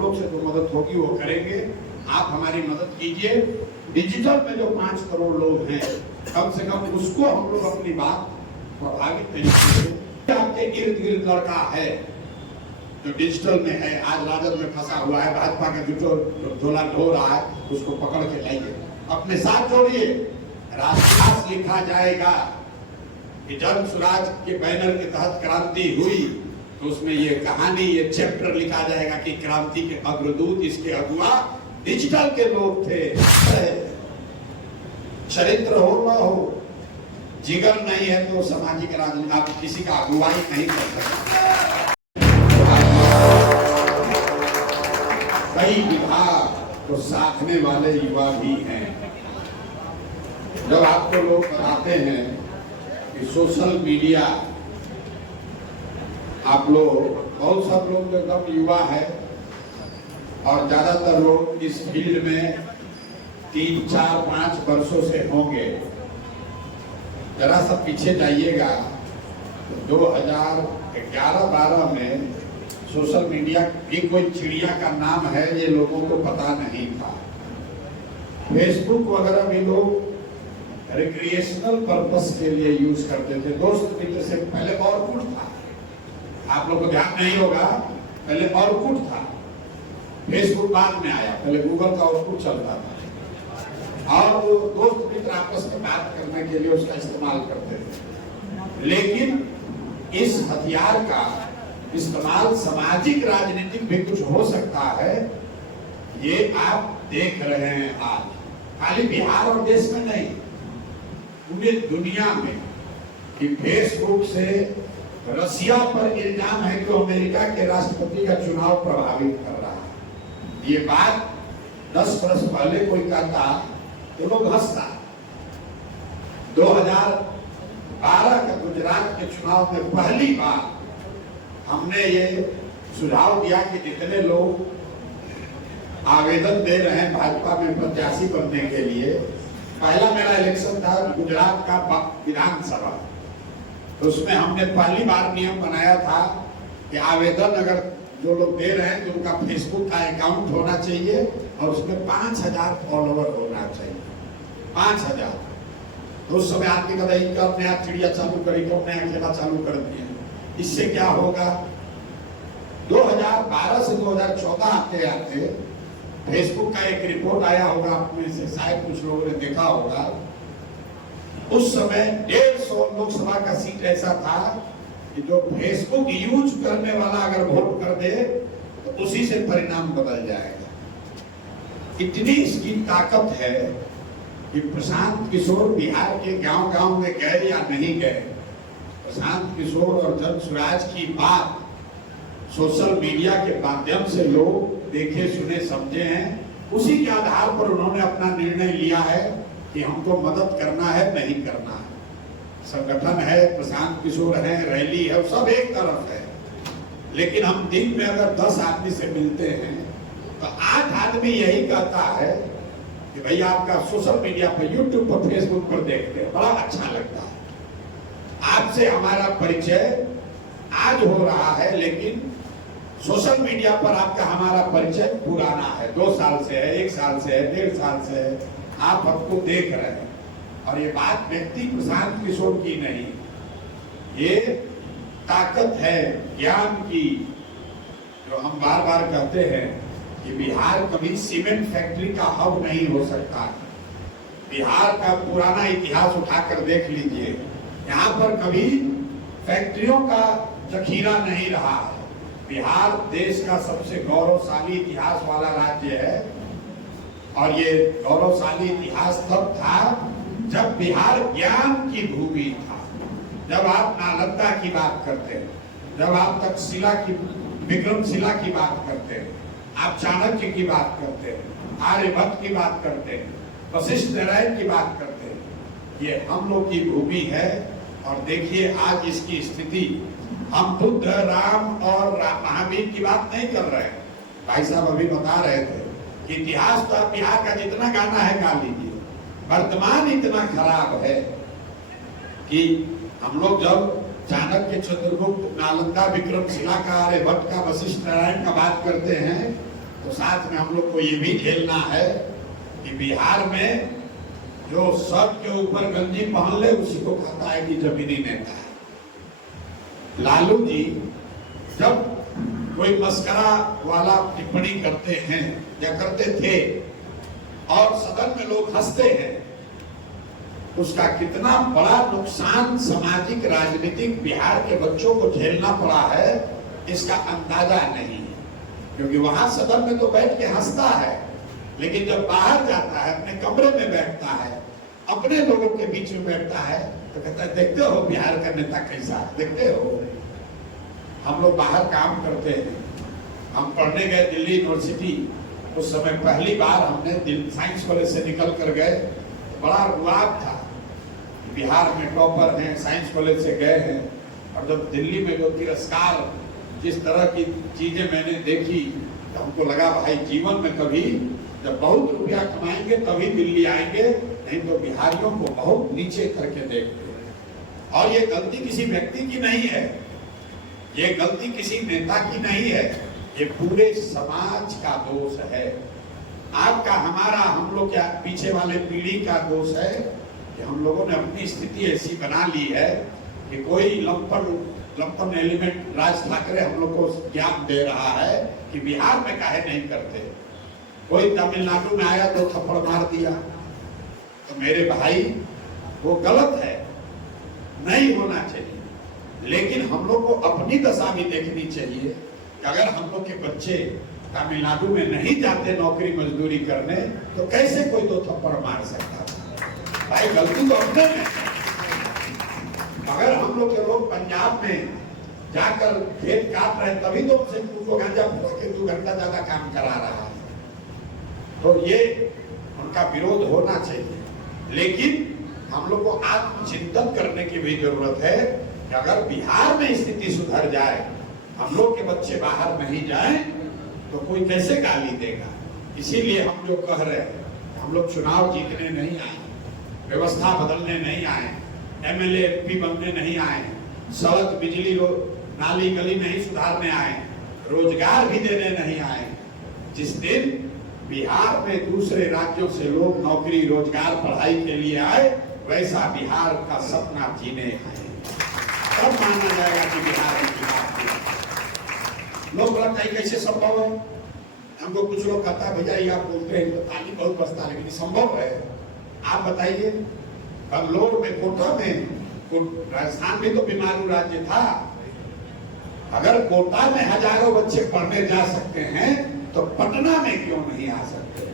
लोग से जो मदद होगी वो करेंगे। आप हमारी मदद कीजिए। डिजिटल में जो 5 करोड़ लोग हैं, कम से कम उसको हम लोग अपनी बात प्रभावित तरीके से, आपके इर्द गिर्द लड़का है जो डिजिटल में है, आज राजद में फंसा हुआ है, भाजपा का झोला ढो रहा है, उसको पकड़ के लाइए, अपने साथ जोड़िए। राष्ट्रवाद लिखा जाएगा कि जन स्वराज के बैनर के तहत क्रांति हुई, तो उसमें ये कहानी, ये चैप्टर लिखा जाएगा कि क्रांति के अग्रदूत, इसके अगुआ डिजिटल के लोग थे। चरित्र हो न हो, जिगर नहीं है तो सामाजिक राजनीति आप किसी का अगुवाई नहीं कर सकते। कई विभाग को साधने वाले युवा भी हैं। जब आपको लोग बताते हैं कि सोशल मीडिया, आप लोग बहुत सब लोग एकदम युवा है और ज्यादातर लोग इस फील्ड में 3, 4, 5 वर्षों से होंगे। जरा सा पीछे जाइएगा तो 2011-12 में सोशल मीडिया भी कोई चिड़िया का नाम है, ये लोगों को पता नहीं था। फेसबुक वगैरह भी लोग रिक्रिएशनल पर्पस के लिए यूज करते थे। दोस्त मित्र से पहले ऑरकुट था, आप लोगों को ध्यान नहीं होगा, पहले ऑरकुट था, फेसबुक बाद में आया, पहले गूगल का ऑरकुट चलता था और वो दोस्त मित्र आपस में बात करने के लिए उसका इस्तेमाल करते थे। लेकिन इस हथियार का इस्तेमाल सामाजिक राजनीतिक भी कुछ हो सकता है, ये आप देख रहे हैं आज, खाली बिहार और देश में नहीं, पूरे दुनिया में, कि फेसबुक से रसिया पर इल्जाम है कि अमेरिका के राष्ट्रपति का चुनाव प्रभावित कर रहा है। ये बात 10 वर्ष पहले कोई कहता तो लोग हंसता। 2012 के गुजरात के चुनाव में पहली बार हमने ये सुझाव दिया कि जितने लोग आवेदन दे रहे हैं भाजपा में प्रत्याशी बनने के लिए, पहला मेरा इलेक्शन था गुजरात का विधानसभा, तो उसमें हमने पहली बार नियम बनाया था कि आवेदन अगर जो लोग दे रहे हैं तो उनका फेसबुक का अकाउंट होना चाहिए और उसमें 5000 फॉलोवर होना चाहिए। 5000। तो उस समय आदमी कहता है इनका नया चिड़िया चालू करी, तो नया खेला चालू कर दिए। इससे क्या होगा, 2012 से 2014 आते आते फेसबुक का एक रिपोर्ट आया होगा, आप में से शायद कुछ लोगों ने देखा होगा। उस समय 150 लोकसभा का सीट ऐसा था कि जो फेसबुक यूज करने वाला अगर वोट कर दे तो उसी से परिणाम बदल जाएगा। इतनी इसकी ताकत है कि प्रशांत किशोर बिहार के गांव-गांव में गए या नहीं गए, प्रशांत किशोर और जन स्वराज की बात सोशल मीडिया के माध्यम से लोग देखे, सुने, समझे हैं। उसी के आधार पर उन्होंने अपना निर्णय लिया है कि हमको मदद करना है, नहीं करना है। संगठन है, प्रशांत किशोर है, रैली है, सब एक तरफ है, लेकिन हम दिन में अगर 10 आदमी से मिलते हैं तो 8 आदमी यही कहता है कि भैया आपका सोशल मीडिया पर, यूट्यूब पर, फेसबुक पर देखते हैं, बड़ा अच्छा लगता है। आपसे हमारा परिचय आज हो रहा है, लेकिन सोशल मीडिया पर आपका हमारा परिचय पुराना है, 2 साल से है, 1 साल से है, 1.5 साल से है, आप हमको देख रहे हैं। और ये बात व्यक्ति प्रशांत किशोर की नहीं, ये ताकत है ज्ञान की। जो हम बार बार कहते हैं कि बिहार कभी सीमेंट फैक्ट्री का हब नहीं हो सकता। बिहार का पुराना इतिहास उठाकर देख लीजिए, यहाँ पर कभी फैक्ट्रियों का जखीरा नहीं रहा है। बिहार देश का सबसे गौरवशाली इतिहास वाला राज्य है और ये गौरवशाली इतिहास तब था जब बिहार ज्ञान की भूमि था। जब आप नालंदा की बात करते हैं, जब आप तक्षशिला की, विक्रमशिला की बात करते हैं, आप चाणक्य की बात करते हैं, आर्यभट्ट की बात करते हैं, वशिष्ठ नारायण की बात करते हैं, ये हम लोग की भूमि है। और देखिए आज इसकी स्थिति, हम बुद्ध, राम और महावीर की बात नहीं कर रहे हैं। भाई साहब अभी बता रहे थे कि इतिहास तो आप बिहार का जितना गाना है गा लीजिए, वर्तमान इतना खराब है कि हम लोग जब चाणक्य, चंद्रगुप्त, नालंदा, विक्रमशिला का, आर्यभट्ट का, वशिष्ठ नारायण का बात करते हैं तो साथ में हम लोग को ये भी झेलना है कि बिहार में जो शर्ट के ऊपर गंजी पहन ले उसी को कहता है कि जमीनी नेता है। लालू जी जब कोई मस्करा वाला टिप्पणी करते हैं या करते थे और सदन में लोग हंसते हैं, उसका कितना बड़ा नुकसान सामाजिक राजनीतिक बिहार के बच्चों को झेलना पड़ा है इसका अंदाजा नहीं है। क्योंकि वहां सदन में तो बैठ के हंसता है, लेकिन जब बाहर जाता है अपने कमरे में बैठता है, अपने लोगों के बीच में बैठता है तो कहता है देखते हो बिहार का नेता कैसा, देखते हो। हम लोग बाहर काम करते हैं, हम पढ़ने गए दिल्ली यूनिवर्सिटी, उस समय पहली बार हमने साइंस कॉलेज से निकल कर गए, बड़ा रुआब था, बिहार में टॉपर हैं, साइंस कॉलेज से गए हैं। और जब दिल्ली में जो तिरस्कार, जिस तरह की चीजें मैंने देखी तो हमको लगा भाई जीवन में कभी जब बहुत रुपया कमाएंगे तभी दिल्ली आएंगे, नहीं तो बिहारियों को बहुत नीचे करके देखते हैं। और ये गलती किसी व्यक्ति की नहीं है, ये गलती किसी नेता की नहीं है, ये पूरे समाज का दोष है। आपका, हमारा, हम लोग क्या पीछे वाले पीढ़ी का दोष है कि हम लोगों ने अपनी स्थिति ऐसी बना ली है कि कोई लंपन एलिमेंट राज ठाकरे हम लोग को ज्ञान दे रहा है कि बिहार में काहे नहीं करते। कोई तमिलनाडु में आया तो थप्पड़ मार दिया, तो मेरे भाई वो गलत है, नहीं होना चाहिए। लेकिन हम लोग को अपनी दशा भी देखनी चाहिए कि अगर हम लोग के बच्चे तमिलनाडु में नहीं जाते नौकरी मजदूरी करने तो कैसे कोई दो थप्पड़ मार सकता था। भाई गलती तो अपने में। अगर हम लोग के लोग पंजाब में जाकर खेत काट रहे तभी तो उनसे तुमको गांजा फूक के 2 घंटा ज्यादा काम करा रहा है, तो ये उनका विरोध होना चाहिए। लेकिन हम लोग को आत्मचिंतन करने की भी जरूरत है कि अगर बिहार में स्थिति सुधर जाए, हम लोग के बच्चे बाहर नहीं जाएं, तो कोई कैसे गाली देगा। इसीलिए हम लोग कह रहे हैं हम लोग चुनाव जीतने नहीं आए, व्यवस्था बदलने नहीं आए, एमएलए एमपी बनने नहीं आए, सड़क बिजली नाली गली नहीं सुधारने आए, रोजगार भी देने नहीं आए। जिस दिन बिहार में दूसरे राज्यों से लोग नौकरी रोजगार पढ़ाई के लिए आए, वैसा बिहार का सपना जीने आए, तब माना जाएगा कि बिहार की बात है। लोग लगता है कैसे संभव है। हमको कुछ लोग कहता है भैया ये आप बोलते हैं तो ताली बहुत बसता है, लेकिन संभव है। आप बताइए, बंगलोर में, कोटा में, राजस्थान में तो बीमारू राज्य था, अगर कोटा में हजारों बच्चे पढ़ने जा सकते हैं तो पटना में क्यों नहीं आ सकते।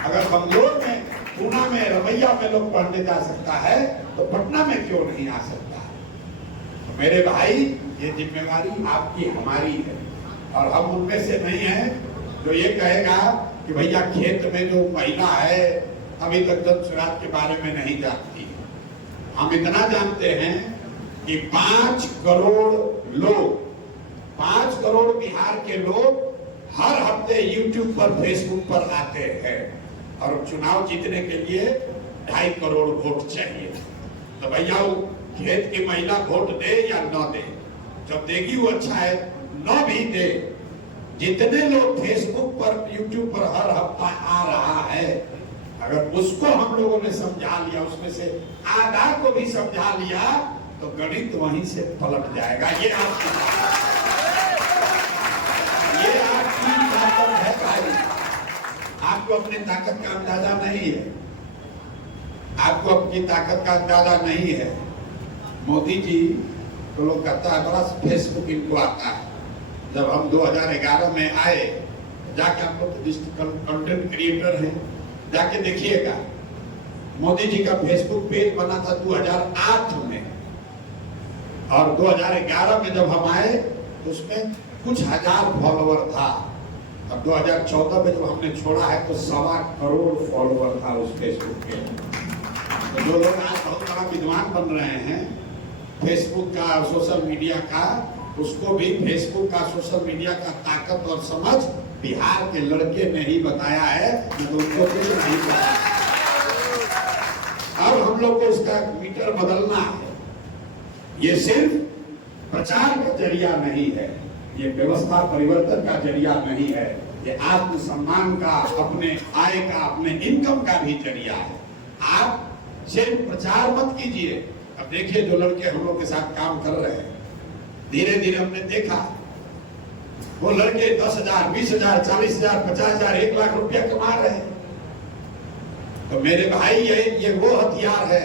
अगर बंगलोर में, पूना में, रमैया में लोग पढ़ने जा सकता है तो पटना में क्यों नहीं आ सकता। तो मेरे भाई ये जिम्मेवारी आपकी हमारी है, और हम उनमें से नहीं है जो ये कहेगा कि भैया खेत में जो महिला है अभी तक जन स्वराज के बारे में नहीं जानती। हम इतना जानते हैं कि 5 करोड़ लोग, 5 करोड़ बिहार के लोग हर हफ्ते यूट्यूब पर, फेसबुक पर आते हैं, और चुनाव जीतने के लिए 2.5 करोड़ वोट चाहिए। तो भैया वो खेत की महिला वोट दे या न दे, जब देगी वो अच्छा है, न भी दे। जितने लोग फेसबुक पर, यूट्यूब पर हर हफ्ता आ रहा है, अगर उसको हम लोगों ने समझा लिया, उसमें से आधा को भी समझा लिया, तो गणित वहीं से पलट जाएगा। ये आपकी ताकत है भाई। आपको अपनी ताकत का अंदाजा नहीं है, आपको अपनी ताकत का अंदाजा नहीं है। मोदी जी तो लोग कहता है बड़ा फेसबुक इनको आता है। जब हम 2011 में आए, जाके हम लोग कंटेंट क्रिएटर हैं, जाके देखिएगा, मोदी जी का फेसबुक पेज बना था 2008 में, और 2011 में जब हम आए उसमें कुछ हजार फॉलोवर था। अब 2014 में जब हमने छोड़ा है तो 1.25 करोड़ फॉलोवर था उस फेसबुक पे। तो जो लोग आज बहुत बड़ा विद्वान बन रहे हैं फेसबुक का, सोशल मीडिया का, उसको भी फेसबुक का, सोशल मीडिया का ताकत और समझ बिहार के लड़के ने ही बताया है, तो उनको कुछ नहीं पता। अब हम लोग को इसका मीटर बदलना है। ये सिर्फ प्रचार का जरिया नहीं है, ये व्यवस्था परिवर्तन का जरिया नहीं है, ये आत्मसम्मान का, अपने आय का, अपने इनकम का भी जरिया है। आप सिर्फ प्रचार मत कीजिए। अब देखिए जो लड़के हम लोग के साथ काम कर रहे हैं, धीरे धीरे हमने देखा वो लड़के 10,000, 20,000, 40,000, 50,000, 1 लाख रुपया कमा रहे हैं। तो मेरे भाई ये वो हथियार है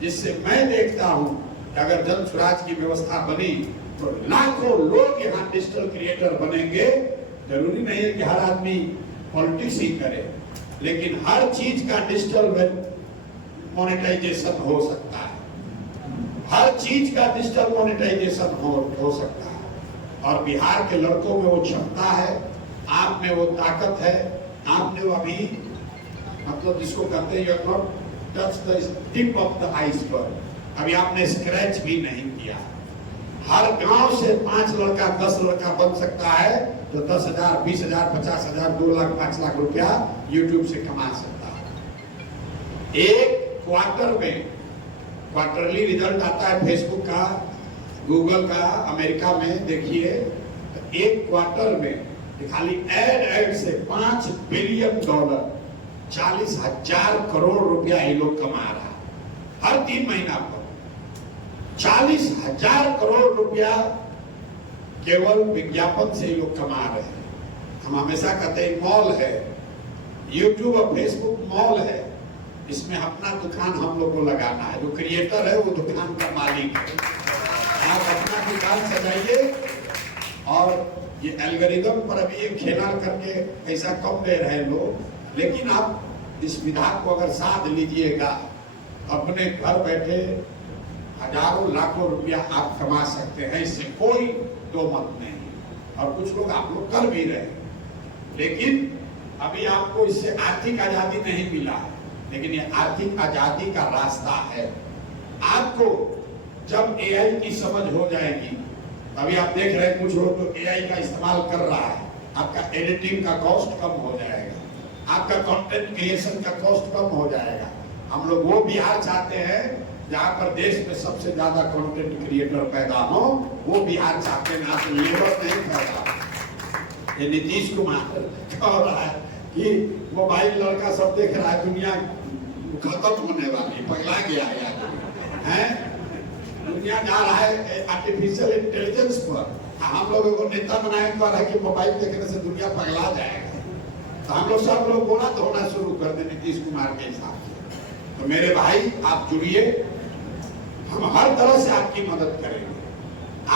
जिससे मैं देखता हूं कि अगर जन स्वराज की व्यवस्था बनी तो लाखों लोग यहाँ डिजिटल क्रिएटर बनेंगे। जरूरी नहीं है कि हर आदमी पॉलिटिक्स ही करे, लेकिन हर चीज का डिजिटल मोनेटाइजेशन हो सकता है। हर चीज का डिजिटल मोनेटाइजेशन हो सकता है। और बिहार के लड़कों में वो क्षमता है, आप में वो ताकत है। आपने वो अभी मतलब जिसको कहते हैं you are not touch the tip of the iceberg, अभी आपने स्क्रैच भी नहीं किया। हर गांव से 5 लड़का 10 लड़का बन सकता है तो 10,000, 20,000, 50,000, 2 लाख, 5 लाख रुपया यूट्यूब से कमा सकता है। एक क्वार्टर में क्वार्टरली रिजल्ट आता है फेसबुक का, गूगल का, अमेरिका में देखिए तो एक क्वार्टर में खाली एड से $5 बिलियन, 40,000 करोड़ रुपया ये लोग कमा रहा है हर 3 महीना पर। 40,000 करोड़ रुपया केवल विज्ञापन से ये लोग कमा रहे हैं। हम हमेशा कहते हैं मॉल है, यूट्यूब और फेसबुक मॉल है, इसमें अपना दुकान हम लोग को लगाना है। जो क्रिएटर है वो दुकान का मालिक है। आप अपना दुकान सजाइए और ये एल्गोरिदम पर अभी एक खेला करके पैसा कम दे रहे हैं लोग, लेकिन आप इस विधा को अगर साध लीजिएगा, अपने घर बैठे हजारों लाखों रुपया आप कमा सकते हैं, इससे कोई दो मत नहीं। और कुछ लोग आप लोग कर भी रहे हैं, लेकिन अभी आपको इससे आर्थिक आजादी नहीं मिला है, लेकिन ये आर्थिक आजादी का रास्ता है। आपको जब एआई की समझ हो जाएगी, अभी आप देख रहे हैं कुछ लोग तो एआई का इस्तेमाल कर रहा है, आपका एडिटिंग का कॉस्ट कम हो जाएगा, आपका कंटेंट क्रिएशन का कॉस्ट कम हो जाएगा। हम लोग वो बिहार चाहते हैं जहाँ पर देश में सबसे ज्यादा कंटेंट क्रिएटर पैदा हो, वो बिहार चाहते हैं, आप लेबर नहीं पैदा। ये नीतीश कुमार कह रहा है कि मोबाइल लड़का सब देख रहा है, दुनिया खत्म होने वाली, पगला गया है, दुनिया जा रहा है आर्टिफिशियल इंटेलिजेंस पर। हम लोगों को नेता बनाने का है कि मोबाइल देखने से दुनिया पगला जाएगा, तो हम लोग सब लोग बोला तो होना शुरू कर दे नीतीश कुमार के हिसाब से। तो मेरे भाई आप जुड़िए, हम हर तरह से आपकी मदद करेंगे।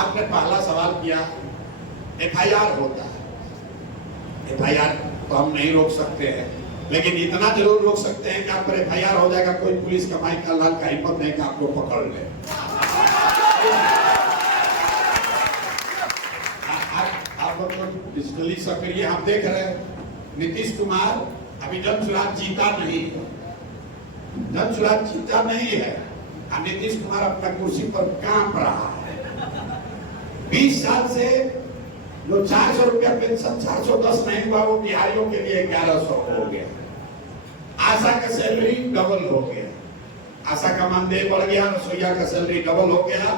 आपने पहला सवाल किया, एफआईआर होता है, एफआईआर तो हम नहीं रोक सकते हैं, लेकिन इतना जरूर रोक सकते हैं कि आप पर एफआईआर हो जाएगा, कोई पुलिस का माइक का लाल का हिम्मत नहीं कि आपको पकड़ ले। आप लोग डिजिटली सक्रिय, हम देख रहे हैं नीतीश कुमार अभी जन स्वराज जीता नहीं है, जन स्वराज जीता नहीं है, नीतीश कुमार अपना कुर्सी पर कांप रहा है। 20 साल से जो 400 रुपया पेंशन 410 नहीं हुआ, वो बिहारियों के लिए 1100 हो गया। आशा का सैलरी डबल हो गया, आशा का मानदेय बढ़ गया, रसोईया का सैलरी डबल हो गया।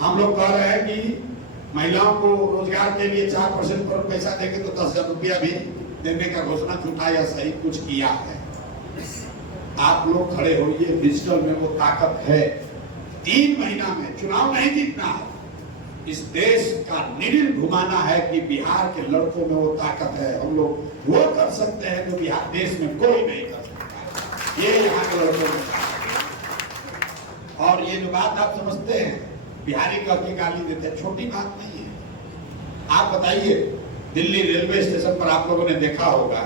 हम लोग कह रहे हैं कि महिलाओं को रोजगार के लिए 4% पर पैसा देंगे तो 10,000 रुपया भी देने का घोषणा झूठा या सही कुछ किया है। आप लोग खड़े होइए, डिजिटल में वो ताकत है। 3 महीना में चुनाव नहीं जीतना है, इस देश का नीडल घुमाना है कि बिहार के लड़कों में वो ताकत है। हम लोग वो कर सकते हैं जो बिहार देश में कोई नहीं कर सकता, ये यहाँ के लड़कों में। और ये जो बात आप समझते हैं बिहारी कह के गाली देते हैं, छोटी बात नहीं है। आप बताइए, दिल्ली रेलवे स्टेशन पर आप लोगों ने देखा होगा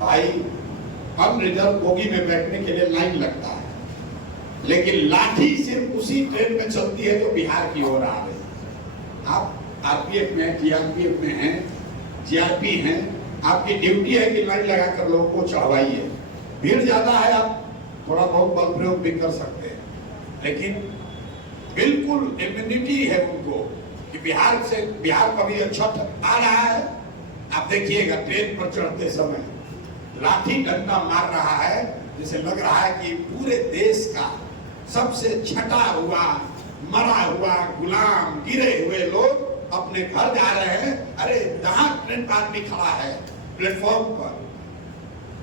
भाई, अनरिजर्व बोगी में बैठने के लिए लाइन लगता है, लेकिन लाठी सिर्फ उसी ट्रेन में चलती है जो बिहार की ओर आ रही है। आप आरपीएफ में, जीआरपीएफ में हैं, जीआरपी हैं, आपकी ड्यूटी है कि लाइन लगाकर लोगों को चढ़वाइए। भीड़ ज्यादा है, आप थोड़ा बहुत बल प्रयोग भी कर सकते हैं, लेकिन बिल्कुल इम्यूनिटी है उनको कि बिहार का भी छठ आ रहा है। आप देखिएगा ट्रेन पर चढ़ते समय लाठी डंडा मार रहा है, जैसे लग रहा है कि पूरे देश का सबसे छटा हुआ, मरा हुआ, गुलाम, गिरे हुए लोग अपने घर जा रहे हैं, अरे जहां ट्रेन पर आदमी खड़ा है प्लेटफॉर्म पर,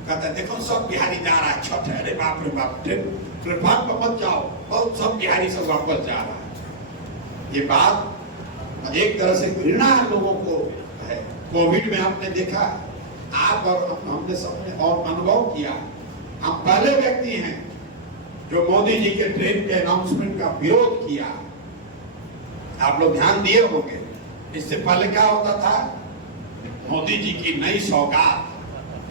कहता है देखो सब बिहारी जा रहा है छठ है, अरे बाप रे बाप, ट्रेन प्लेटफॉर्म पर मत जाओ, और सब बिहारी सब वापस जा रहा है। ये बात एक तरह से घृणा लोगों को है। कोविड में आपने देखा, आप और हमने सबने और अनुभव किया, हम पहले व्यक्ति हैं जो मोदी जी के ट्रेन के अनाउंसमेंट का विरोध किया। आप लोग ध्यान दिए होंगे, इससे पहले क्या होता था, मोदी जी की नई सौगात,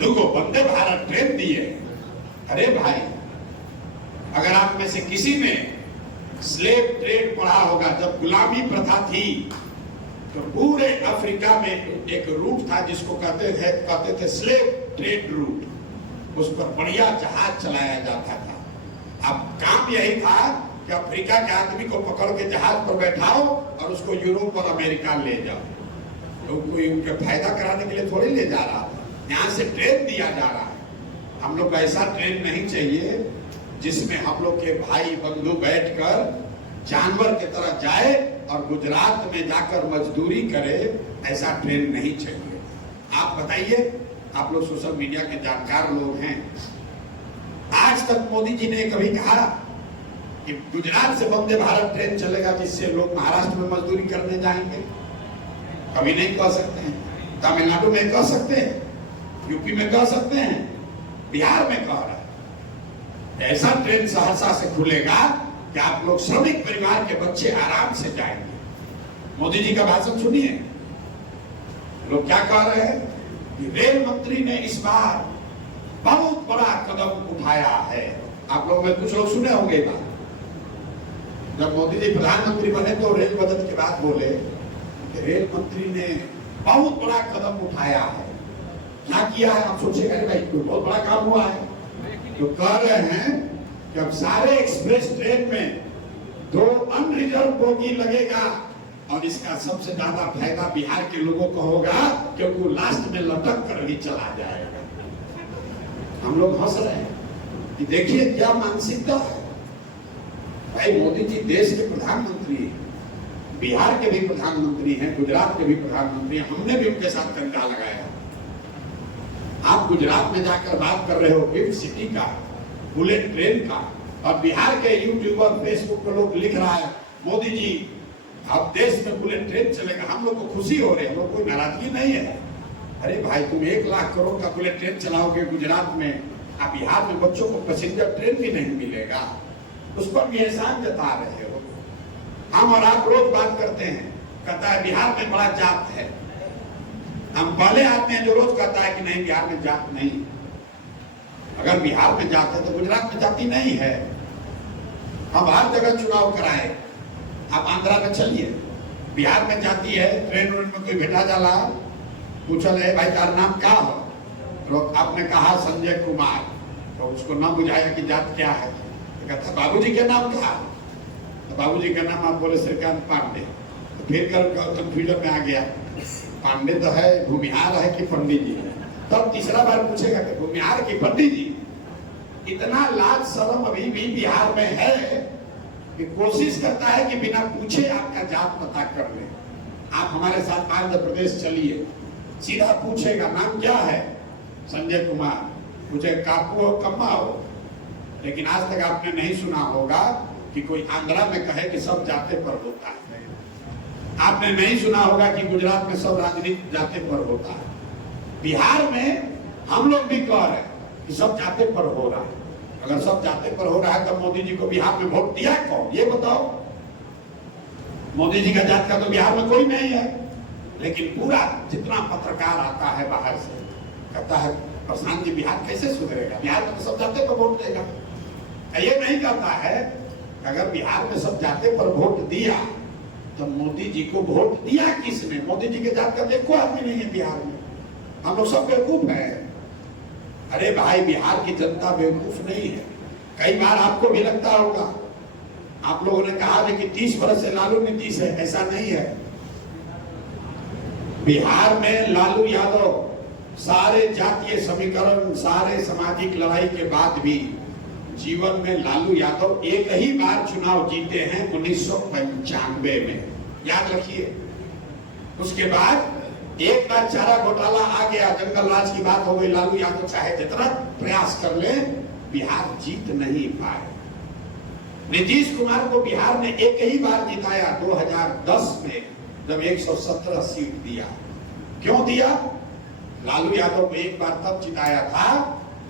दुगो वंदे भारत ट्रेन दिए। अरे भाई, अगर आप में से किसी ने स्लेव ट्रेड पढ़ा होगा, जब गुलामी प्रथा थी तो पूरे अफ्रीका में एक रूट था जिसको कहते थे स्लेव ट्रेड रूट, उस पर बढ़िया जहाज चलाया जाता था। अब काम यही था कि अफ्रीका के आदमी को पकड़ के जहाज पर बैठाओ और उसको यूरोप और अमेरिका ले जाओ, तो कोई उनके फायदा कराने के लिए थोड़ी ले जा रहा था, यहाँ से ट्रेन दिया जा रहा है। हम लोग को ऐसा ट्रेन नहीं चाहिए जिसमें हम लोग के भाई बंधु बैठकर जानवर की तरह जाए और गुजरात में जाकर मजदूरी करे, ऐसा ट्रेन नहीं चाहिए। आप बताइए, आप लोग सोशल मीडिया के जानकार लोग हैं, आज तक मोदी जी ने कभी कहा कि गुजरात से वंदे भारत ट्रेन चलेगा जिससे लोग महाराष्ट्र में मजदूरी करने जाएंगे? कभी नहीं कह सकते हैं। तमिलनाडु में कह सकते हैं, यूपी में कह सकते हैं, बिहार में कह रहा है। ऐसा ट्रेन सहरसा से खुलेगा कि आप लोग श्रमिक परिवार के बच्चे आराम से जाएंगे। मोदी जी का भाषण सुनिए, लोग क्या कह रहे हैं कि रेल मंत्री ने इस बार बहुत बड़ा कदम उठाया है। आप लोग में कुछ लोग सुने होंगे बात, जब मोदी जी प्रधानमंत्री बने तो रेल बजट के बाद बोले कि रेल मंत्री ने बहुत बड़ा कदम उठाया है। क्या किया है आप सोचेगा भाई, कोई बहुत बड़ा काम हुआ है? तो कह रहे हैं कि अब सारे एक्सप्रेस ट्रेन में 2 अनरिजर्व बोगी लगेगा और इसका सबसे ज्यादा फायदा बिहार के लोगों को होगा क्योंकि वो लास्ट में लटक कर ही चला जाएगा। हम लोग हंस रहे हैं कि देखिए क्या मानसिकता है। भाई मोदी जी देश के प्रधानमंत्री, बिहार के भी प्रधानमंत्री हैं, गुजरात के भी प्रधानमंत्री हैं, हमने भी उनके साथ कंधा लगाया। आप गुजरात में जाकर बात कर रहे हो गिफ्ट सिटी का, बुलेट ट्रेन का, और बिहार के यूट्यूबर फेसबुक पर लोग लिख रहा है मोदी जी अब देश में बुलेट ट्रेन चलेगा। हम लोग को खुशी हो रही है, हम लोग कोई नाराजगी नहीं है। अरे भाई, तुम 1 लाख करोड़ का बुलेट ट्रेन चलाओगे गुजरात में, आप बिहार में बच्चों को पैसेंजर ट्रेन भी नहीं मिलेगा, उस पर भी एहसान जता रहे हो। हम और आप रोज बात करते हैं, कहता है बिहार में बड़ा जात है। हम पहले आते हैं जो रोज कहता है कि नहीं बिहार में जात नहीं। अगर बिहार में जात है तो गुजरात में जाति नहीं है। हम हर जगह चुनाव कराए, आप आंध्रा में चलिए, बिहार में जाती है, ट्रेन में कोई भेटा जाला, पूछल है भाई तार नाम क्या हो, तो आपने कहा संजय कुमार, तो उसको ना बुझाया कि जात क्या है, तो कहता बाबूजी का नाम क्या है, तो बाबूजी का नाम आप बोले श्रीकांत पांडे, तो फिर कंफ्यूजन में आ गया, पांडे तो है, भूमिहार है कि पंडित जी है। तब तीसरा बार पूछेगा कि भूमिहार की पंडित जी। इतना लाज शर्म अभी भी बिहार में है कि कोशिश करता है कि बिना पूछे आपका जात पता कर ले। आप हमारे साथ आंध्र प्रदेश चलिए, सीधा पूछेगा नाम क्या है, संजय कुमार, मुझे काकू हो कम्मा हो। लेकिन आज तक आपने नहीं सुना होगा कि कोई आंध्रा में कहे कि सब जाते पर होता है। आपने नहीं सुना होगा कि गुजरात में सब राजनीति जाते पर होता है। बिहार में हम लोग भी कह रहे हैं कि सब जाते पर हो रहा है। अगर सब जाते पर हो रहा है तो मोदी जी को बिहार में वोट दिया कौन, ये बताओ। मोदी जी का जात का तो बिहार में कोई नहीं है। लेकिन पूरा जितना पत्रकार आता है बाहर से कहता है प्रशांत जी बिहार कैसे सुधरेगा, बिहार में तो सब जाते पर वोट देगा। ये नहीं कहता है अगर बिहार में सब जाते पर वोट दिया तो मोदी जी को वोट दिया किसने? मोदी जी के जात का देखो आदमी नहीं है बिहार में, हम लोग सब बेवकूफ है। अरे भाई, बिहार की जनता बेवकूफ नहीं है। कई बार आपको भी लगता होगा, आप लोगों ने कहा कि 30 वर्ष से लालू नीतीश है, ऐसा नहीं है। बिहार में लालू यादव सारे जातीय समीकरण, सारे सामाजिक लड़ाई के बाद भी जीवन में लालू यादव एक ही बार चुनाव जीते हैं 1995 में, याद रखिए। उसके बाद एक बार चारा घोटाला आ गया, जंगल राज की बात हो गई, लालू यादव चाहे जितना प्रयास कर ले बिहार जीत नहीं पाए। नीतीश कुमार को बिहार ने एक ही बार जिताया 2010 में, जब 117 सीट दिया। क्यों दिया? लालू यादव को एक बार तब जिताया था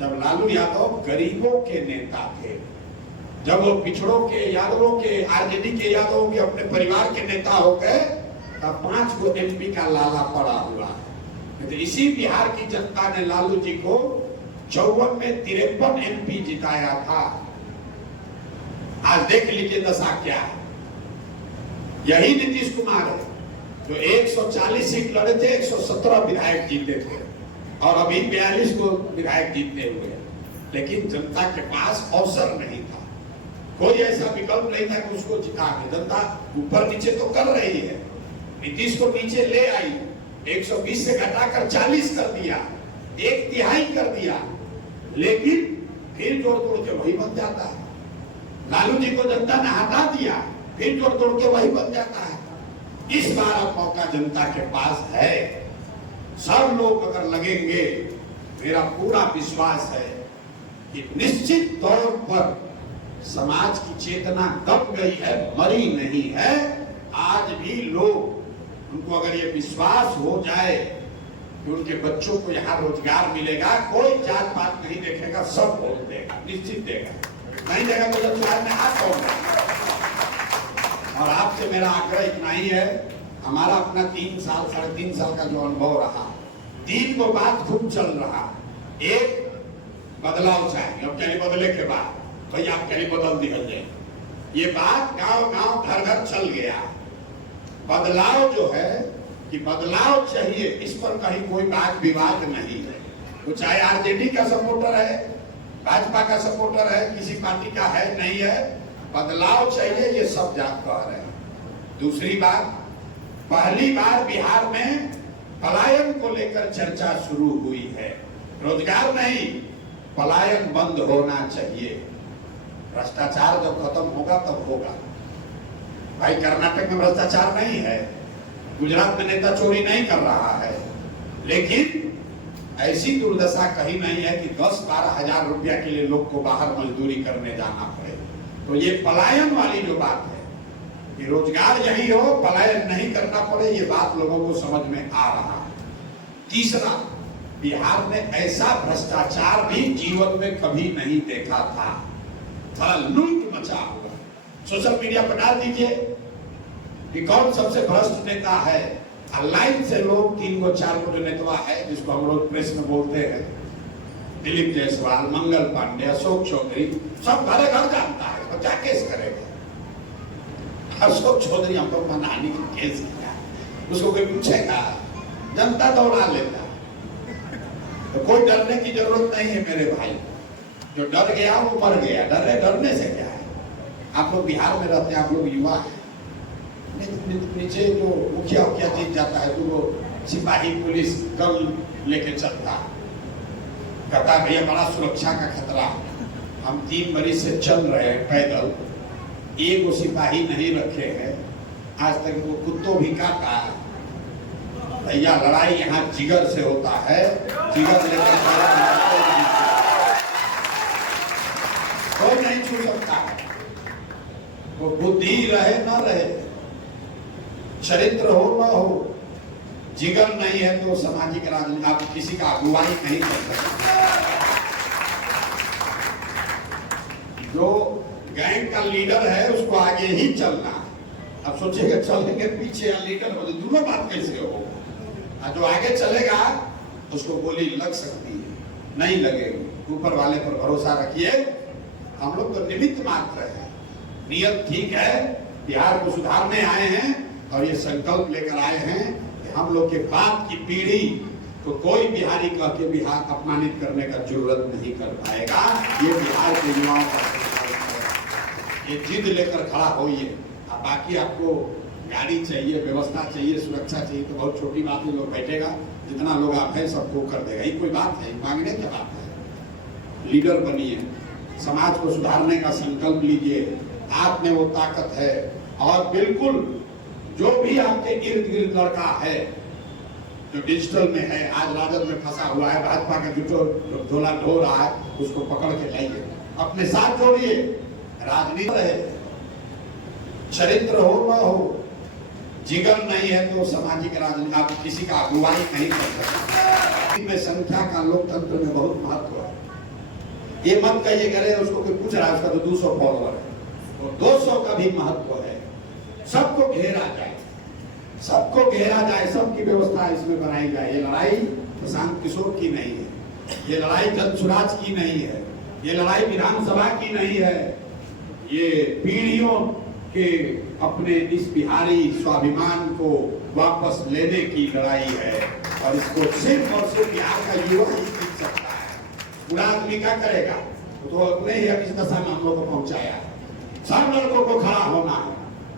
जब लालू यादव गरीबों के नेता थे, जब वो पिछड़ों के, यादवों के, आरजेडी के यादवों के अपने परिवार के नेता हो गए, तब 5 को एमपी का लाला पड़ा हुआ। तो इसी बिहार की जनता ने लालू जी को 54 में 53 एमपी जिताया था। आज देख लीजिए दशा क्या है। यही नीतीश कुमार है जो 140 सीट लड़े थे, 117 विधायक जीते थे और अभी 42 को विधायक जीतते हुए, लेकिन जनता के पास अवसर नहीं था, कोई ऐसा विकल्प नहीं था कि उसको जिता के। जनता ऊपर नीचे तो कर रही है, नीतीश को नीचे ले आई, 120 से घटाकर 40 कर दिया, 1/3 कर दिया, लेकिन फिर जोड़ तोड़ के वही बन जाता है। लालू जी को जनता ने हटा दिया, फिर जोड़ तोड़ के वही बन जाता है। इस बार अब मौका जनता के पास है, सब लोग अगर लगेंगे, मेरा पूरा विश्वास है कि निश्चित तौर पर समाज की चेतना दब गई है, मरी नहीं है। आज भी लोग, उनको अगर ये विश्वास हो जाए कि उनके बच्चों को यहाँ रोजगार मिलेगा, कोई जात पात नहीं देखेगा, सब वोट देगा, निश्चित देगा। नहीं देगा तो रोजगार में हाथ होगा। और आपसे मेरा आग्रह इतना ही है, हमारा अपना 3 साल 3.5 साल का जो अनुभव रहा, 3 को बात खूब चल रहा। एक, बदलाव चाहिए, अब चलिए बदले के बाद भाई आप कहीं बदल दिया जाए, ये बात गांव गांव घर घर चल गया। बदलाव जो है कि बदलाव चाहिए, इस पर कहीं कोई बात विवाद नहीं है। तो चाहे आरजेडी का सपोर्टर है, भाजपा का सपोर्टर है, किसी पार्टी का है नहीं है, बदलाव चाहिए, ये सब जात कह रहे हैं। दूसरी बात, पहली बार बिहार में पलायन को लेकर चर्चा शुरू हुई है। रोजगार नहीं, पलायन बंद होना चाहिए। भ्रष्टाचार जब खत्म होगा तब होगा। भाई कर्नाटक में भ्रष्टाचार नहीं है, गुजरात में नेता चोरी नहीं कर रहा है, लेकिन ऐसी दुर्दशा कहीं नहीं है कि 10-12 हजार रुपया के लिए लोग को बाहर मजदूरी करने जाना पड़े। तो ये पलायन वाली जो बात है कि रोजगार यही हो, पलायन नहीं करना पड़े, ये बात लोगों को समझ में आ रहा है। तीसरा, बिहार में ऐसा भ्रष्टाचार भी जीवन में कभी नहीं देखा था, थोड़ा लूट मचा हुआ। सोशल मीडिया पर डाल दीजिए कि कौन सबसे भ्रष्ट नेता है, लाइन से लोग 3 को 4 को जो नेता है, जिसको हम लोग प्रेस में बोलते हैं, दिलीप जायसवाल, मंगल पांडे, अशोक चौधरी, सब घर घर जानता है, तो क्या केस करेगा? अशोक चौधरी हम लोग मनहानि की केस किया, उसको कोई पूछेगा? जनता दौड़ा लेता। तो कोई डरने की जरूरत नहीं है मेरे भाई, जो डर गया वो मर गया। डरने से क्या है? आप लोग बिहार में रहते हैं, आप लोग युवा हैं, नीचे जो मुखिया जीत जाता है तो वो सिपाही पुलिस गन लेके चलता, कहता भैया बड़ा सुरक्षा का खतरा, हम 3 बरिस से चल रहे हैं पैदल, एक वो सिपाही नहीं रखे हैं, आज तक वो कुत्तों भी काटा। भैया लड़ाई यहाँ जिगर से होता है, जिगर लेकर कोई नहीं छू सकता है। वो बुद्धि रहे ना रहे, चरित्र हो ना हो, जिगर नहीं है तो सामाजिक राजनीति आप किसी का अगुवाई नहीं कर सकते। जो गैंग का लीडर है उसको आगे ही चलना। अब सोचिएगा चलेंगे पीछे या लीडर हो, दोनों बात कैसे होगा? जो आगे चलेगा उसको गोली लग सकती है, नहीं लगेगी। ऊपर वाले पर भरोसा रखिए, हम लोग तो निमित्त मात्र है, नियत ठीक है, बिहार को सुधारने आए हैं और ये संकल्प लेकर आए हैं कि हम लोग के बाद की पीढ़ी तो कोई बिहारी कह के बिहार अपमानित करने का जरूरत नहीं कर पाएगा। ये बिहार के युवाओं का ये जिद लेकर खड़ा होइए। अब बाकी आपको गाड़ी चाहिए, व्यवस्था चाहिए, सुरक्षा चाहिए तो बहुत छोटी बात है, लोग बैठेगा, जितना लोग आप है सबको कर देगा, ये कोई बात है, मांगने की बात है। लीडर बनिए, समाज को सुधारने का संकल्प लीजिए, आप में वो ताकत है। और बिल्कुल जो भी आपके इर्द गिर्द लड़का है जो डिजिटल में है, आज राजद में फंसा हुआ है, भाजपा का जो झोला ढो रहा है, उसको पकड़ के लाइए, अपने साथ जोड़िए। राजनीति रहे, चरित्र हो न हो, जिगर नहीं है तो सामाजिक राजनीति आप किसी का अगुवाई नहीं कर सकते। में संख्या का लोकतंत्र में बहुत महत्व है। ये मत कहिए करे उसको कोई पूछ रहा है उसका तो 200 फॉलोअर है, तो 200 का भी महत्व है। सबको घेरा जाए, सबको घेरा जाए, सबकी व्यवस्था इसमें बनाई जाए। ये लड़ाई प्रशांत किशोर की नहीं है, ये लड़ाई जनसुराज की नहीं है, ये लड़ाई विधानसभा की नहीं है, ये पीढ़ियों के अपने इस बिहारी स्वाभिमान को वापस लेने की लड़ाई है। और इसको सिर्फ और सिर्फ बिहार का युवा ही जीत सकता है। बुरा आदमी क्या करेगा? तो अपने ही अब इस दशा में हम लोग को पहुंचाया। सब लड़कों को खड़ा होना है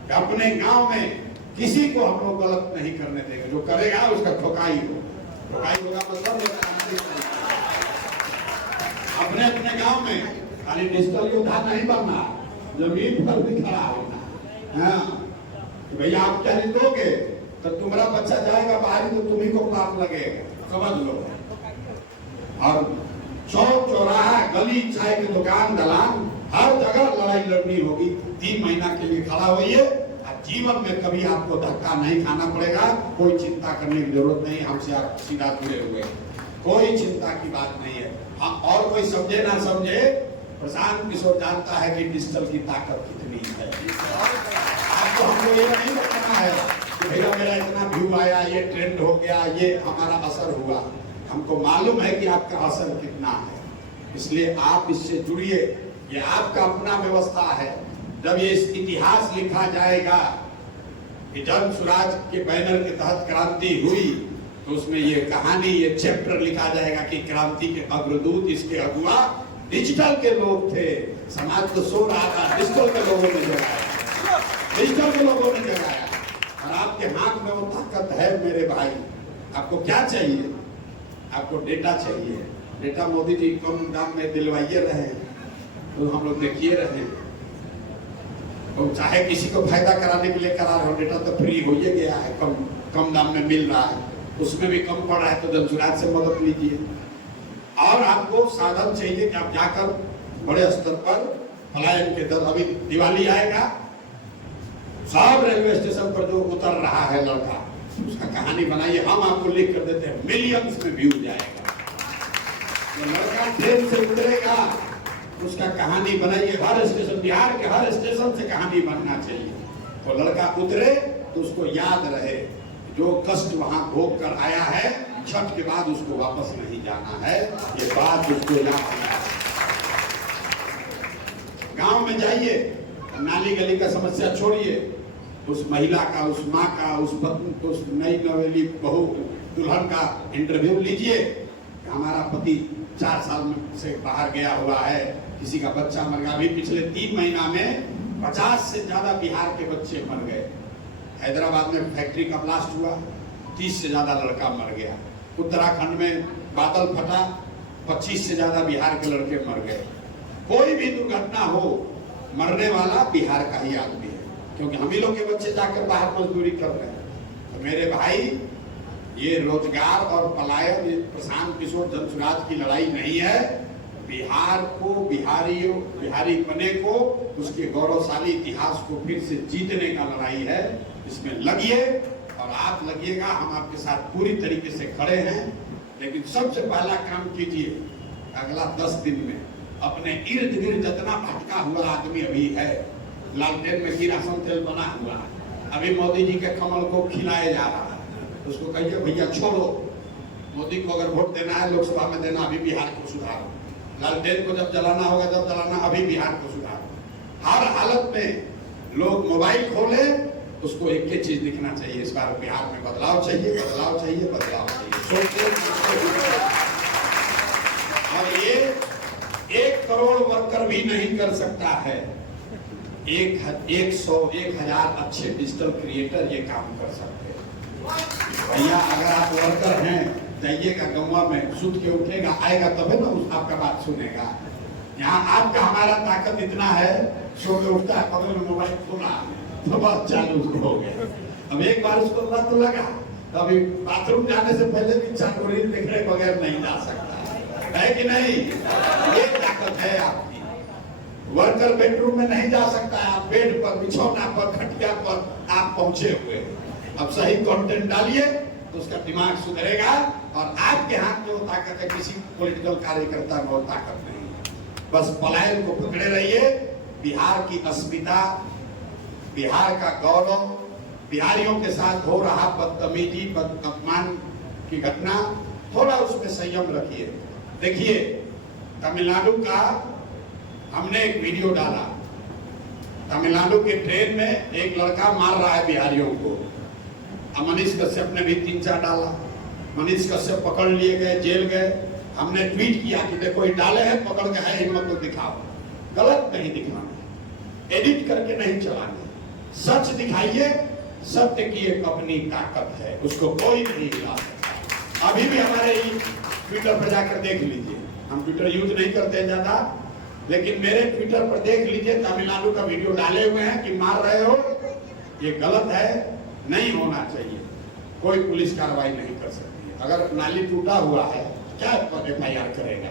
कि अपने गांव में किसी को हम लोग गलत नहीं करने देंगे। जो करेगा उसका ठोकाई हो, ठोकाई होगा मतलब अपने अपने गांव में खाली डिजिटल योद्धा नहीं बनना, जमीन पर भी खड़ा होना। हाँ, भैया आप क्या नहीं दोगे तो तुम्हारा बच्चा जाएगा बाहर तो तुम्ही को पाप लगेगा, समझ लो। और चौक चौराहा गली चाय की दुकान दलान हर जगह लड़ाई लड़नी होगी। 3 महीना के लिए खड़ा होइए, जीवन में कभी आपको धक्का नहीं खाना पड़ेगा। कोई चिंता करने की जरूरत नहीं, हमसे आप सीधा जुड़े हुए, कोई चिंता की बात नहीं है। हाँ, और कोई समझे ना समझे, प्रशांत किशोर जानता है कि डिजिटल की ताकत कितनी है। आपको हमको ये नहीं बताना है कि भैया मेरा इतना व्यू आया, ये ट्रेंड हो गया, ये हमारा असर हुआ। हमको मालूम है कि आपका असर कितना है, इसलिए आप इससे जुड़िए। ये आपका अपना व्यवस्था है। जब ये इतिहास लिखा जाएगा कि जनसुराज के बैनर के तहत क्रांति हुई, तो उसमें ये कहानी, ये चैप्टर लिखा जाएगा कि क्रांति के अग्रदूत, इसके अगुआ डिजिटल के लोग थे। समाज को सो रहा था, डिजिटल के लोगों ने जगाया, डिजिटल के लोगों ने जगाया। और आपके हाथ में वो ताकत है मेरे भाई। आपको क्या चाहिए? आपको डेटा चाहिए। डेटा मोदी जी कम दाम में दिलवाइए रहे, तो हम लोग देखिए रहे। तो चाहे किसी को फायदा कराने के लिए करा रहे हो, डेटा तो फ्री हो ही गया है, कम दाम में मिल रहा है, उसमें भी कम पड़ रहा है, तो जनसुराज से मदद लीजिए। और आपको साधन चाहिए कि आप जाकर बड़े स्तर पर पलायन के दर, अभी दिवाली आएगा, सब रेलवे स्टेशन पर जो उतर रहा है लड़का, उसका कहानी बनाइए, हम आपको लिख कर देते हैं, मिलियंस में व्यू जाएगा। तो लड़का ट्रेन से उतरेगा, उसका कहानी बनाइए। हर स्टेशन, बिहार के हर स्टेशन से कहानी बनना चाहिए। तो लड़का उतरे तो उसको याद रहे जो कष्ट वहां भोग कर आया है, छठ के बाद उसको वापस नहीं जाना है, ये बात उसको याद है। गांव में जाइए, नाली गली का समस्या छोड़िए, उस महिला का, उस माँ का, उस पत्नी, उस नई नवेली बहू दुल्हन का इंटरव्यू लीजिए। हमारा पति 4 साल में से बाहर गया हुआ है, किसी का बच्चा मर गया। अभी पिछले 3 महीना में 50 से ज्यादा बिहार के बच्चे मर गए। हैदराबाद में फैक्ट्री का ब्लास्ट हुआ, 30 से ज्यादा लड़का मर गया। उत्तराखंड में बादल फटा, 25 से ज्यादा बिहार के लड़के मर गए। कोई भी दुर्घटना हो, मरने वाला बिहार का ही आदमी है, क्योंकि हम ही लोग के बच्चे जाकर बाहर मजदूरी कर रहे हैं। तो मेरे भाई, ये रोजगार और पलायन, ये प्रशांत किशोर जनसुराज की लड़ाई नहीं है। बिहार को, बिहारी बने को, उसके गौरवशाली इतिहास को फिर से जीतने का लड़ाई है। इसमें लगिए और आप लगिएगा, हम आपके साथ पूरी तरीके से खड़े हैं। लेकिन सबसे पहला काम कीजिए, अगला 10 दिन में अपने इर्द गिर्द जितना भटका हुआ आदमी अभी है, लालटेन में किरासन तेल बना हुआ है, अभी मोदी जी के कमल को खिलाया जा रहा है, उसको कहिए भैया छोड़ो, मोदी को अगर वोट देना है लोकसभा में देना, अभी बिहार को सुधारो। लालटेन को जब जलाना होगा जब जलाना, अभी बिहार को सुधारो। हर हालत में लोग मोबाइल खोले, उसको एक ही चीज दिखना चाहिए, इस बार बिहार में बदलाव चाहिए, बदलाव चाहिए, बदलाव चाहिए। और ये 1 करोड़ वर्कर भी नहीं कर सकता है। 100-1000 अच्छे डिजिटल क्रिएटर ये काम कर सकते हैं। भैया अगर आप वर्कर हैं, जाइएगा गौवा में, सुध के उठेगा, आएगा तभी ना आपका बात सुनेगा। यहाँ आपका हमारा ताकत इतना है, सो के उठता है, बगल में मोबाइल खोला तो बात चालू हो गया। अब एक बार उसको लत लगा तो अभी बाथरूम जाने से पहले भी चार रील देखने बगैर नहीं जा सकता है कि नहीं? ये ताकत है आपकी। वर्कर बेडरूम में नहीं जा सकता है, आप बेड पर, बिछौना पर, खटिया पर आप पहुंचे हुए। अब सही कंटेंट डालिए तो उसका दिमाग सुधरेगा और आपके हाथ में वो ताकत है, किसी पॉलिटिकल कार्यकर्ता में वो ताकत नहीं है। बस पलायन को पकड़े रहिए। बिहार की अस्मिता, बिहार का गौरव, बिहारियों के साथ हो रहा बदतमीजी, अपमान की घटना, थोड़ा उसमें संयम रखिए। देखिए तमिलनाडु का हमने एक वीडियो डाला, तमिलनाडु के ट्रेन में एक लड़का मार रहा है बिहारियों को। अब मनीष कश्यप ने भी 3-4 डाला, मनीष कश्यप पकड़ लिए गए, जेल गए। हमने ट्वीट किया कि देखो ये डाले हैं, पकड़ के है, हिम्मत को दिखाओ। गलत नहीं दिखाना, एडिट करके नहीं चलाना, सच दिखाइए। सत्य की एक अपनी ताकत है, उसको कोई नहीं हिला सकता। अभी भी हमारे ट्विटर पर जाकर देख लीजिए, हम ट्विटर यूज नहीं करते ज्यादा, लेकिन मेरे ट्विटर पर देख लीजिए, तमिलनाडु का वीडियो डाले हुए हैं कि मार रहे हो, ये गलत है, नहीं होना चाहिए। कोई पुलिस कार्रवाई नहीं कर सकती। अगर नाली टूटा हुआ है क्या FIR करेगा?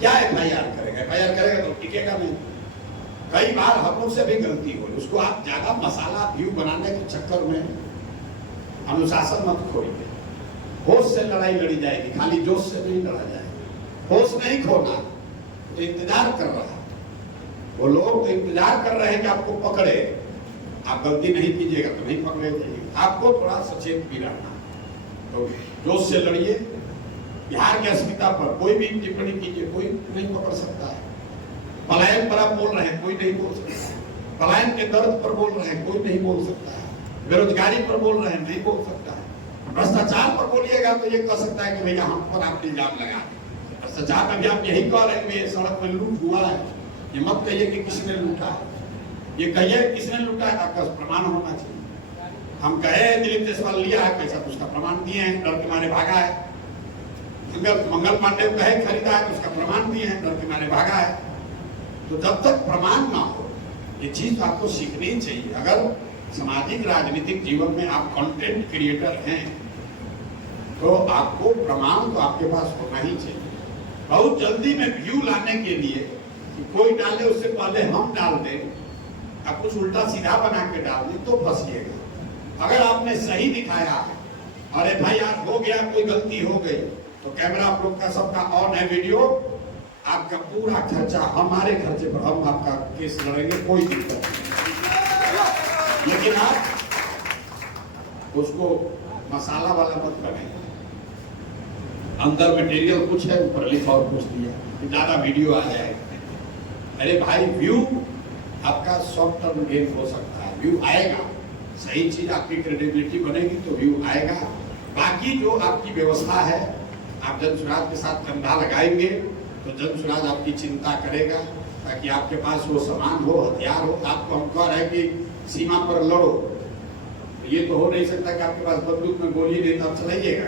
क्या FIR करेगा? FIR करेगा तो टिकेगा नहीं। कई बार हम लोग से भी गलती हो, उसको आप ज्यादा मसाला व्यू बनाने के चक्कर में अनुशासन मत खोइए। होश से लड़ाई लड़ी जाएगी, खाली जोश से नहीं लड़ा जाएगा। होश नहीं खोना, तो इंतजार कर रहा, वो लोग इंतजार कर रहे हैं कि आपको पकड़े। आप गलती नहीं कीजिएगा तो नहीं पकड़े जाइए। आपको थोड़ा सचेत भी रहना, तो जोश से लड़िए। बिहार की अस्मिता पर कोई भी टिप्पणी कीजिए, कोई नहीं पकड़ सकता है। पलायन पर आप बोल रहे हैं, कोई नहीं बोल सकता। पलायन के दर्द पर बोल रहे हैं, कोई नहीं बोल सकता है। बेरोजगारी पर बोल रहे हैं, नहीं बोल सकता है। भ्रष्टाचार पर बोलिएगा तो ये कह सकता है कि भैया हम पर आप इल्जाम लगा दें। भ्रष्टाचार में भी आप यही कह रहे हैं कि सड़क में लूट हुआ है, ये मत कहिए कि किसने लूटा है, ये कहिए किसने लूटा है, आपका प्रमाण होना चाहिए। हम कहे दिलीप जायसवाल लिया है पैसा, तो उसका प्रमाण दिए हैं, डर के मारे भागा है। मंगल पांडे कहे खरीदा है, तो उसका प्रमाण दिए हैं, डर के मारे भागा है। तो जब तक प्रमाण ना हो, ये चीज आपको सीखनी चाहिए। अगर सामाजिक राजनीतिक जीवन में आप कंटेंट क्रिएटर हैं, तो आपको प्रमाण तो आपके पास होना ही चाहिए। बहुत जल्दी में व्यू लाने के लिए कि कोई डाले उससे पहले हम डाल दें, आप कुछ उल्टा सीधा बना के डाल दें तो फंसिएगा। अगर आपने सही दिखाया है और FIR हो गया, कोई गलती हो गई, तो कैमरा आप लोग का सबका ऑन है, वीडियो, आपका पूरा खर्चा हमारे खर्चे पर, हम आपका केस लड़ेंगे, कोई दिक्कत नहीं। लेकिन आप उसको मसाला वाला मत बनाइए। अंदर मटेरियल कुछ है, ऊपर लिखा और कुछ दिया, ज्यादा वीडियो आ जाएगा। अरे भाई, व्यू आपका शॉर्ट टर्म गेम हो सकता है, व्यू आएगा, सही चीज आपकी क्रेडिबिलिटी बनेगी तो व्यू आएगा। बाकी जो आपकी व्यवस्था है, आप जनसुराज के साथ कंधा लगाएंगे तो जनसुराज आपकी चिंता करेगा, ताकि आपके पास वो सामान हो, हथियार हो। आपको हम कह रहे हैं कि सीमा पर लड़ो, ये तो हो नहीं सकता कि आपके पास बंदूक में गोली नहीं, तब चलाइएगा।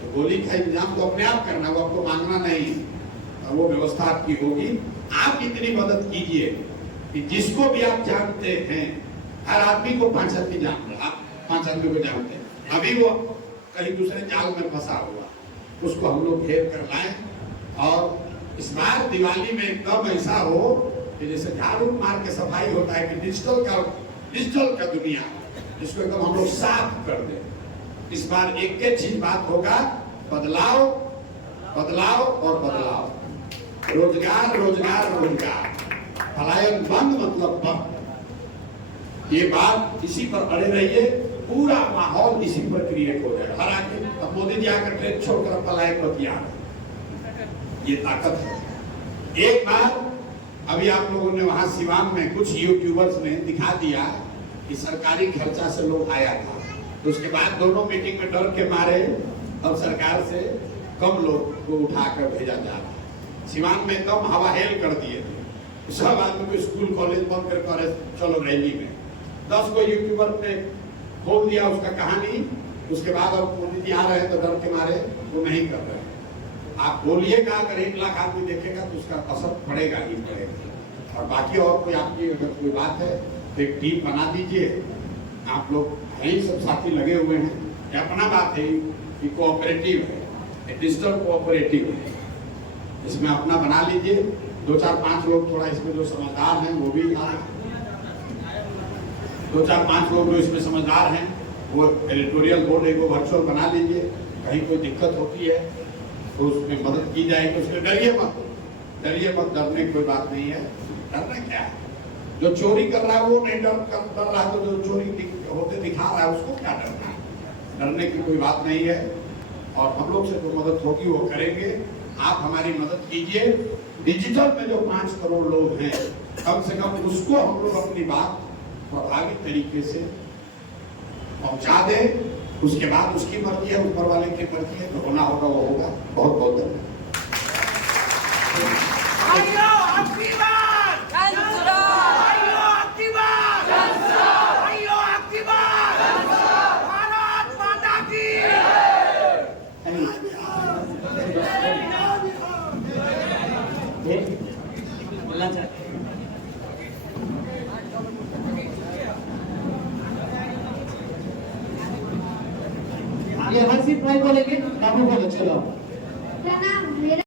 तो गोली का इंतजाम तो अपने आप करना, वो आपको मांगना नहीं, और वो व्यवस्था आपकी होगी। आप इतनी मदद कीजिए कि जिसको भी आप जानते हैं, हर आदमी को 5 आदमी जान रहे, आप 5 आदमी को जानते हैं, अभी वो कहीं दूसरे जाल में फंसा हुआ, उसको हम लोग घेर कर लाएं। और इस बार दिवाली में एकदम ऐसा हो कि जैसे झाड़ू मार के सफाई होता है, कि डिजिटल का दुनिया, जिसको एकदम हम लोग साफ कर दें। इस बार एक के चीज बात होगा, बदलाव, बदलाव और बदलाव, रोजगार, रोजगार, रोजगार, पलायन बंद मतलब बंद। ये बात इसी पर अड़े रहिए, पूरा माहौल इसी पर क्रिएट हो जाएगा। हर आदमी, अब मोदी जी आकर ट्रेन छोड़कर पलायन बतिया, ये ताकत है। एक बार अभी आप लोगों ने वहां सिवान में कुछ यूट्यूबर्स ने दिखा दिया कि सरकारी खर्चा से लोग आया था, तो उसके बाद दोनों मीटिंग में डर के मारे अब सरकार से कम लोग को उठाकर भेजा जा रहा है। सिवान में एकदम हवा हेल कर दिए थे, सब आदमी को स्कूल कॉलेज बंद कर चलो रैली में। 10 को यूट्यूबर ने खोल दिया उसका कहानी, उसके बाद अब मोदी जी आ रहे हैं तो डर के मारे वो नहीं कर रहे। आप बोलिएगा, अगर 1 लाख आदमी देखेगा तो उसका असर पड़ेगा ही पड़ेगा। और बाकी और कोई आपकी अगर कोई बात है तो एक टीम बना दीजिए, आप लोग यही सब साथी लगे हुए हैं। ये अपना बात है कि कोऑपरेटिव है, डिजिटल कोऑपरेटिव है, इसमें अपना बना लीजिए। 2-4-5 लोग थोड़ा इसमें जो समझदार हैं वो भी आए, 2-4-5 लोग जो इसमें समझदार हैं वो एडिटोरियल बोर्ड एक वर्चुअल बना लीजिए। कहीं कोई दिक्कत होती है तो उसमें मदद की जाएगी। उसमें डरिए मत, डरने की कोई बात नहीं है। डरना क्या है? जो चोरी कर रहा है वो नहीं डर रहा है, तो जो चोरी होते दिखा रहा है उसको क्या डरना है? डरने की कोई बात नहीं है। और हम लोग से जो मदद होगी वो करेंगे। आप हमारी मदद कीजिए। डिजिटल में जो 5 करोड़ लोग हैं, कम से कम उसको हम लोग अपनी बात प्रभावी तरीके से पहुंचा दें। उसके बाद उसकी मर्जी है, ऊपर वाले की मर्जी है, जो होना होगा वो होगा। बहुत बहुत धन्यवाद। ये हर्षित भाई बोलेंगे, बाबू बोलो, चलो। प्रणाम।